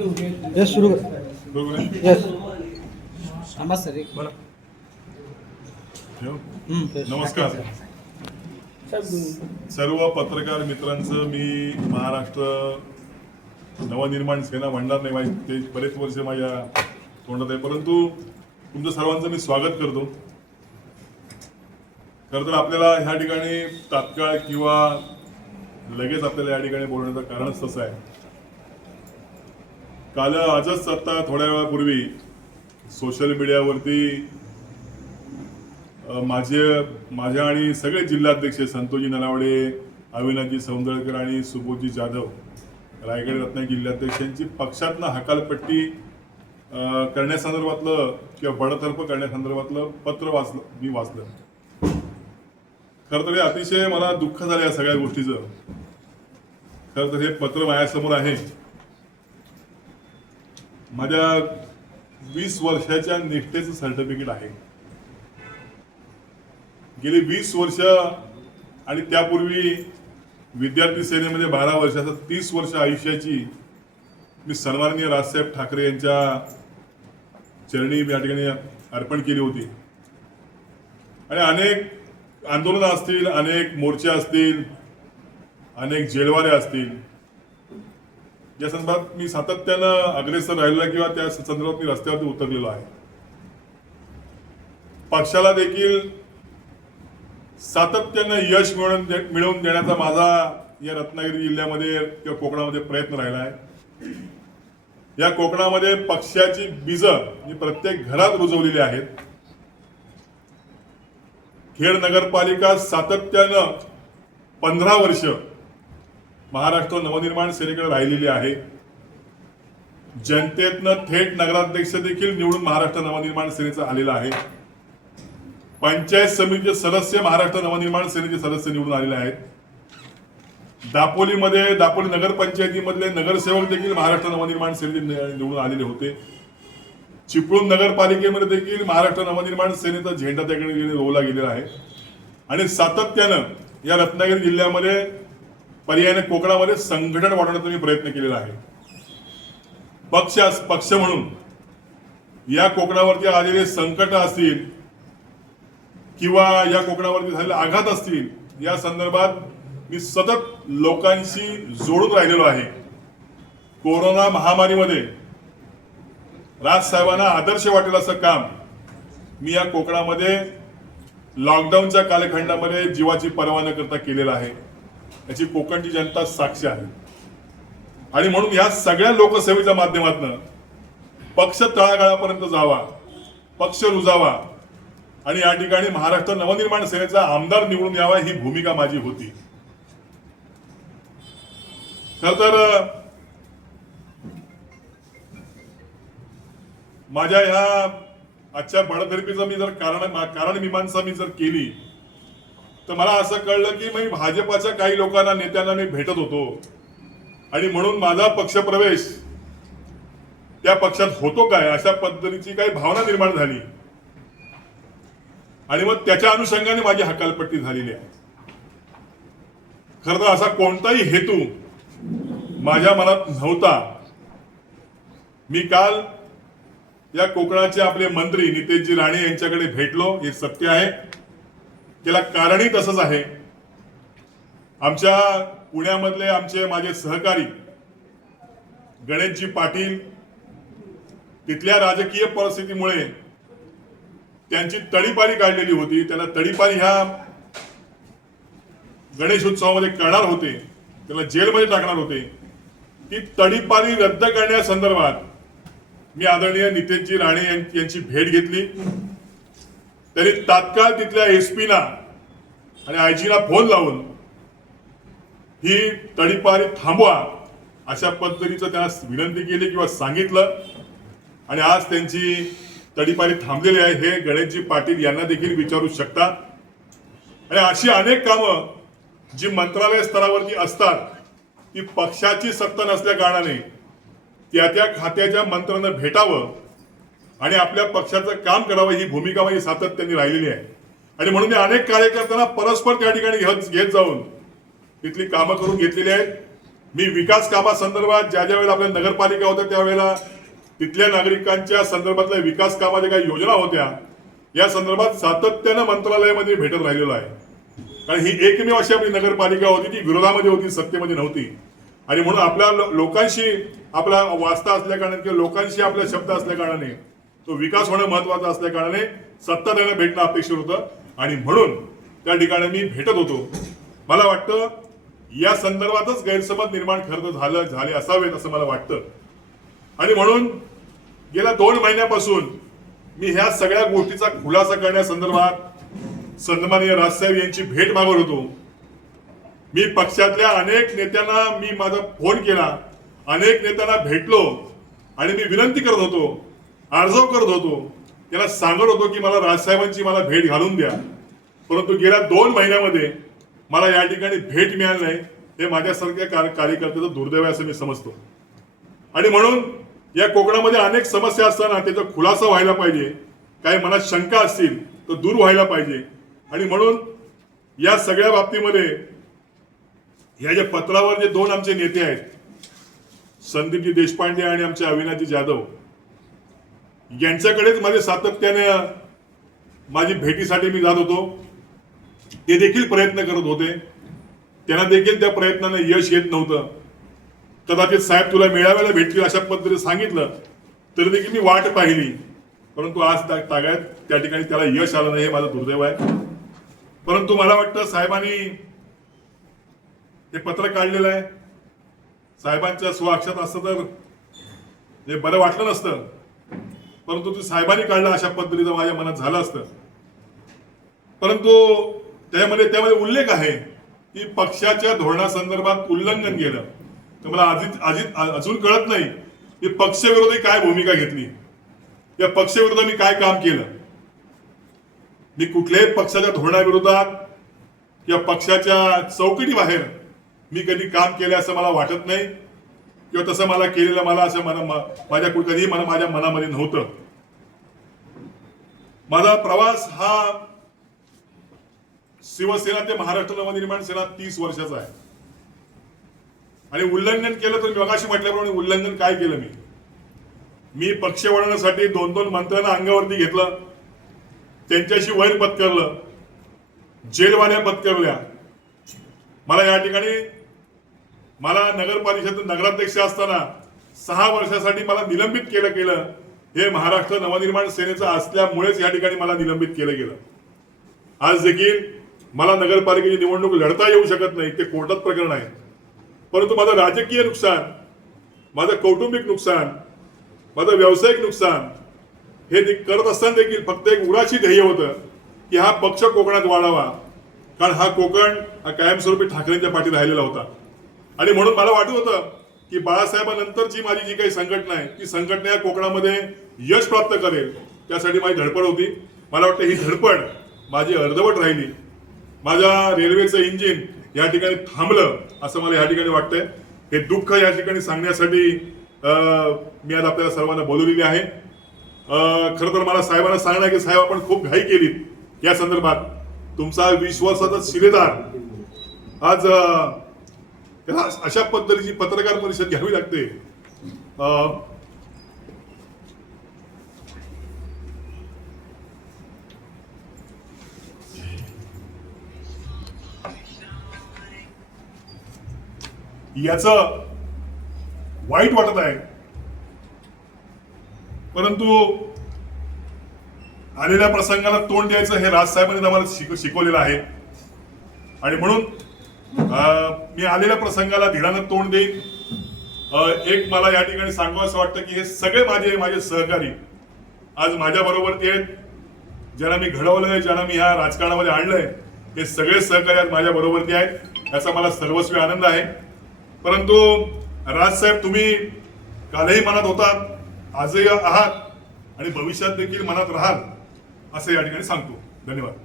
yes सुरू yes बोला नमस्कार सर्व पत्रकार मित्रांचं मी महाराष्ट्र नवनिर्माण सेना म्हणणार नाही माहिती ते बरेच वर्ष माझ्या तोंडात आहे परंतु तुमचं सर्वांचं मी स्वागत करतो खर तर आपल्याला ह्या ठिकाणी तात्काळ किंवा लगेच आपल्याला या ठिकाणी बोलण्याचं कारणच तसं आहे काल आजच आता थोड्या वेळापूर्वी सोशल मीडियावरती माझे माझ्या आणि सगळे जिल्हाध्यक्ष संतोषजी नलावडे अविनाथजी सौंदळकर आणि सुबोधजी जाधव रायगड रत्नागिरी जिल्हाध्यक्षांची पक्षातनं हकालपट्टी करण्यासंदर्भातलं किंवा बडतर्फ करण्यासंदर्भातलं पत्र वाचलं मी वाचलं खरं तर हे अतिशय मला दुःख झालं या सगळ्या गोष्टीचं खरं तर हे पत्र माझ्यासमोर आहे माझ्या वीस वर्षाच्या निष्ठेचं सर्टिफिकेट आहे गेली वीस वर्ष आणि त्यापूर्वी विद्यार्थी सेनेमध्ये बारा वर्षाचा तीस वर्ष आयुष्याची मी सन्माननीय राजसाहेब ठाकरे यांच्या चरणी या ठिकाणी अर्पण केली होती आणि अनेक आंदोलन असतील अनेक मोर्चे असतील अनेक जेलवारे असतील ज्या संदर्भात मी सातत्यानं अग्रेसर राहिलेला आहे किंवा त्या संदर्भात मी रस्त्यावरती उतरलेलो आहे पक्षाला देखील सातत्यानं यश मिळवून मिळवून देण्याचा माझा या रत्नागिरी जिल्ह्यामध्ये किंवा कोकणामध्ये प्रयत्न राहिला आहे या कोकणामध्ये पक्षाची बीज ही प्रत्येक घरात रुजवलेली आहेत खेड नगरपालिका सातत्यानं पंधरा वर्ष महाराष्ट्र नवनिर्माण सेनेकडे राहिलेली आहे जनतेतनं थेट नगराध्यक्ष देखील निवडून महाराष्ट्र नवनिर्माण सेनेचं आलेला आहे पंचायत समितीचे सदस्य महाराष्ट्र नवनिर्माण सेनेचे सदस्य निवडून आलेले आहेत दापोलीमध्ये दापोली नगरपंचायतीमधले नगरसेवक देखील महाराष्ट्र नवनिर्माण सेने निवडून आलेले होते चिपळूण नगरपालिकेमध्ये देखील महाराष्ट्र नवनिर्माण सेनेचा झेंडा त्याकडे रोवला गेलेला आहे आणि सातत्यानं या रत्नागिरी जिल्ह्यामध्ये पर्यायाने कोकणामध्ये संघटन वाढवण्याचा मी प्रयत्न केलेला आहे पक्ष पक्ष म्हणून या कोकणावरती आलेले संकट असतील किंवा या कोकणावरती झालेले आघात असतील या संदर्भात मी सतत लोकांशी जोडून राहिलेलो आहे कोरोना महामारीमध्ये राजसाहेबांना आदर्श वाटेल असं काम मी या कोकणामध्ये लॉकडाऊनच्या कालखंडामध्ये जीवाची पर्वा न करता केलेलं आहे याची कोकणची जनता साक्षी आहे आणि म्हणून या सगळ्या लोकसेवेच्या माध्यमातून पक्ष तळागाळापर्यंत जावा पक्ष रुजावा आणि या ठिकाणी महाराष्ट्र नवनिर्माण सेनेचा आमदार निवडून यावा ही भूमिका माझी होती खर तर माझ्या ह्या आजच्या बडतर्फीचं मी जर कारण कारण मीमांसा मी जर केली तर मला असं कळलं की मी भाजपाच्या काही लोकांना नेत्यांना मी भेटत होतो आणि म्हणून माझा पक्षप्रवेश त्या पक्षात होतो काय अशा पद्धतीची काही भावना निर्माण झाली आणि मग त्याच्या अनुषंगाने माझी हकालपट्टी झालेली आहे खर तर असा कोणताही हेतू माझ्या मनात नव्हता मी काल या कोकणाचे आपले मंत्री नितेशजी राणे यांच्याकडे भेटलो हे सत्य आहे त्याला कारणही तसंच आहे आमच्या पुण्यामधले आमचे माझे सहकारी गणेशजी पाटील तिथल्या राजकीय परिस्थितीमुळे त्यांची तडीपारी काढलेली होती त्यांना तडीपारी ह्या गणेश उत्सवामध्ये करणार होते त्याला जेलमध्ये टाकणार होते ती तडीपारी रद्द करण्यासंदर्भात मी आदरणीय नितेशजी राणे यांची भेट घेतली त्यांनी तात्काळ तिथल्या एस आणि आयजीला फोन लावून ही तडीपारी थांबवा अशा पद्धतीचं त्यांना विनंती केली किंवा सांगितलं आणि आज त्यांची तडीपारी थांबलेली आहे हे गणेशजी पाटील यांना देखील विचारू शकता आणि अशी अनेक कामं जी मंत्रालय स्तरावरती असतात ती पक्षाची सत्ता नसल्या कारणाने त्या त्या खात्याच्या मंत्र्यांना भेटावं आणि आपल्या पक्षाचं काम करावं ही भूमिका माझी म्हणजे सातत्याने राहिलेली आहे आणि म्हणून मी अनेक कार्यकर्त्यांना परस्पर त्या ठिकाणी घेत जाऊन तिथली कामं करून घेतलेली आहेत मी विकास कामासंदर्भात ज्या ज्या वेळेला आपल्या नगरपालिका होत्या त्यावेळेला तिथल्या नागरिकांच्या संदर्भातल्या विकास कामाच्या काही योजना होत्या या संदर्भात सातत्यानं मंत्रालयामध्ये भेटत राहिलेलो आहे कारण ही एकमेव अशी आपली नगरपालिका होती ती विरोधामध्ये होती सत्तेमध्ये नव्हती आणि म्हणून आपल्या लोकांशी आपला वास्ता असल्या कारणाने किंवा लोकांशी आपला शब्द असल्या कारणाने तो विकास होणं महत्वाचा असल्या कारणाने सत्ता त्यांना भेटणं अपेक्षित होतं आणि म्हणून त्या ठिकाणी मी भेटत होतो मला वाटतं या संदर्भातच गैरसमज निर्माण खरं झालं झाले असावेत असं मला वाटतं आणि म्हणून गेल्या दोन महिन्यापासून मी ह्या सगळ्या गोष्टीचा खुलासा करण्यासंदर्भात सन्माननीय राजसाहेब यांची भेट मागत होतो मी पक्षातल्या अनेक नेत्यांना मी माझा फोन केला अनेक नेत्यांना भेटलो आणि मी विनंती करत होतो अर्ज करत होतो त्याला सांगत होतो की मला राजसाहेबांची मला भेट घालून द्या परंतु गेल्या दोन महिन्यामध्ये मला या ठिकाणी भेट मिळाली नाही हे माझ्यासारख्या कार्य कार्यकर्त्याचं दुर्दैव असं मी समजतो आणि म्हणून या कोकणामध्ये अनेक समस्या असताना त्याचा खुलासा व्हायला पाहिजे काही मनात शंका असतील तर दूर व्हायला पाहिजे आणि म्हणून या सगळ्या बाबतीमध्ये या ज्या पत्रावर जे दोन आमचे नेते आहेत संदीपजी देशपांडे आणि आमचे अविनाजी जाधव यांच्याकडेच माझे सातत्याने माझी भेटीसाठी मी जात होतो ते देखील प्रयत्न करत होते त्यांना देखील त्या प्रयत्नाने यश येत नव्हतं कदाचित साहेब तुला मिळाव्याला भेटतील अशा पद्धतीने सांगितलं तरी देखील मी वाट पाहिली परंतु आज तागायत त्या ठिकाणी त्याला यश आलं नाही हे माझं दुर्दैव आहे परंतु मला वाटतं साहेबांनी हे पत्र काढलेलं आहे साहेबांच्या स्वाक्षात असतं तर हे बरं वाटलं नसतं परंतु तो साहेबांनी काढला अशा पद्धतीचं माझ्या मनात झालं असतं परंतु त्यामध्ये त्यामध्ये उल्लेख आहे की पक्षाच्या धोरणासंदर्भात उल्लंघन केलं तर मला अजित अजित अजून कळत नाही की पक्षविरोधी काय भूमिका घेतली या मी काय काम केलं मी कुठल्याही पक्षाच्या धोरणाविरोधात या पक्षाच्या चौकटी बाहेर मी कधी काम केलं असं मला वाटत नाही किंवा तसं मला केलेलं मला असं मना माझ्या कधीही मला माझ्या मनामध्ये नव्हतं माझा प्रवास हा शिवसेना ते महाराष्ट्र नवनिर्माण सेना तीस वर्षाचा आहे आणि उल्लंघन केलं तर मगाशी म्हटल्याप्रमाणे उल्लंघन काय केलं मी मी पक्ष वळण्यासाठी दोन दोन मंत्र्यांना अंगावरती घेतलं त्यांच्याशी वैर पत्करलं जेलवाड्या पत्करल्या मला या ठिकाणी मला नगरपालिकेतून नगराध्यक्ष असताना सहा वर्षासाठी मला निलंबित केलं गेलं हे महाराष्ट्र नवनिर्माण सेनेचं असल्यामुळेच या ठिकाणी मला निलंबित केलं गेलं आज देखील मला नगरपालिकेची निवडणूक लढता येऊ शकत नाही ते कोर्टात प्रकरण आहे परंतु माझं राजकीय नुकसान माझं कौटुंबिक नुकसान माझं व्यावसायिक नुकसान हे करत असताना देखील फक्त एक उराशी ध्येय होतं की हा पक्ष कोकणात वाढावा कारण हा कोकण हा कायमस्वरूपी ठाकरेंच्या पाठी राहिलेला होता आणि म्हणून मला वाटत होतं की बाळासाहेबानंतरची माझी जी काही संघटना आहे ती संघटना या कोकणामध्ये यश प्राप्त करेल त्यासाठी माझी धडपड होती मला वाटतं ही धडपड माझी अर्धवट राहिली माझ्या रेल्वेचं इंजिन या ठिकाणी थांबलं असं मला या ठिकाणी वाटतंय हे दुःख या ठिकाणी सांगण्यासाठी मी आज आपल्याला सर्वांना बोलवलेली आहे खरं तर मला साहेबांना सांगणार की साहेब आपण खूप घाई केली या संदर्भात तुमचा विश्वासातच शिलेदार आज त्याला अशा पद्धतीची पत्रकार परिषद घ्यावी लागते याच वाईट वाटत आहे परंतु आलेल्या प्रसंगाला तोंड द्यायचं हे राजसाहेबांनी आम्हाला शिकवलेलं आहे आणि म्हणून मी आलेल्या प्रसंगाला धीरानं तोंड देईन एक मला या ठिकाणी सांगावं असं वाटतं की हे सगळे माझे माझे सहकारी आज माझ्याबरोबर ते आहेत ज्यांना मी घडवलंय ज्यांना मी ह्या राजकारणामध्ये आणलंय हे सगळे सहकारी आज माझ्याबरोबर ते आहेत याचा मला सर्वस्वी आनंद आहे परंतु राजसाहेब तुम्ही कालही मनात होता आजही आहात आणि भविष्यात देखील मनात राहाल असं या ठिकाणी सांगतो धन्यवाद